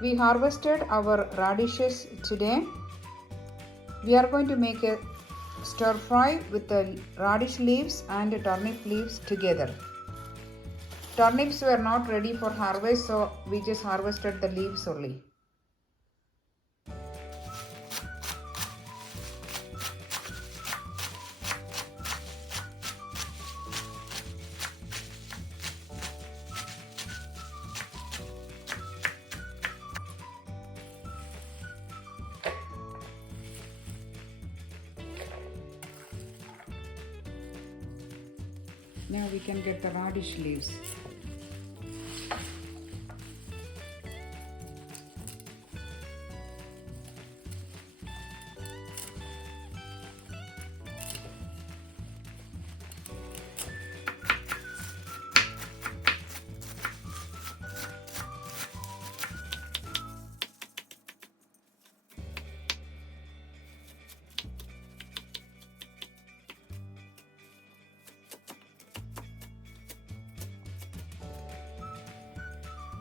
We harvested our radishes today. We are going to make a stir fry with the radish leaves and turnip leaves together. Turnips were not ready for harvest, so we just harvested the leaves only. Now we can get the radish leaves.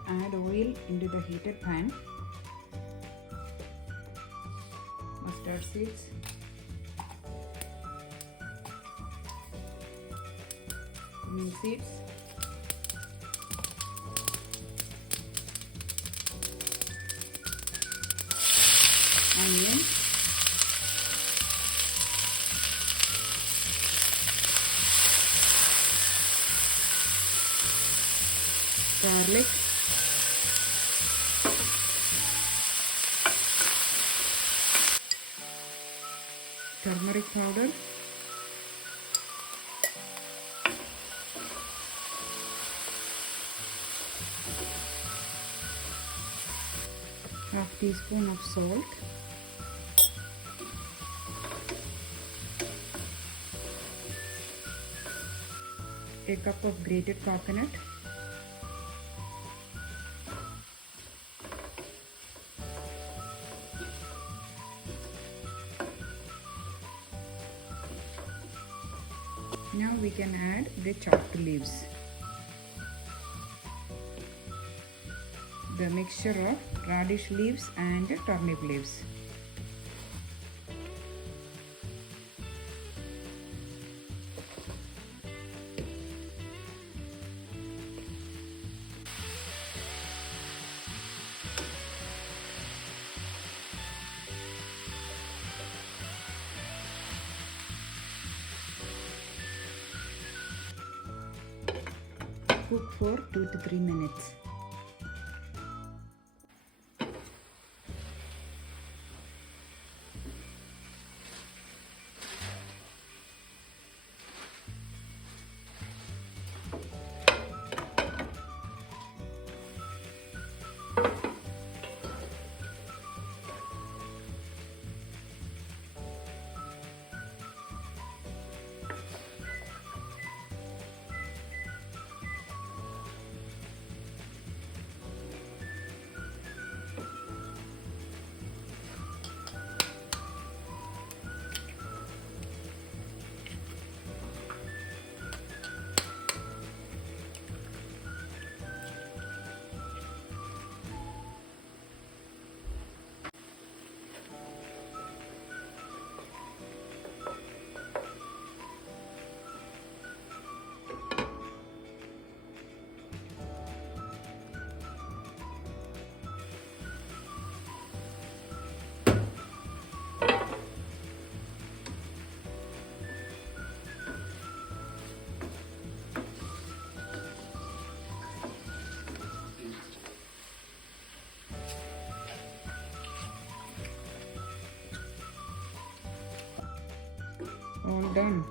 Add oil into the heated pan. Mustard seeds. Cumin seeds. Onion. Garlic. Turmeric powder, half teaspoon of salt, a cup of grated coconut, now we can add the chopped leaves. The mixture of radish leaves and turnip leaves. Cook for 2 to 3 minutes. All done.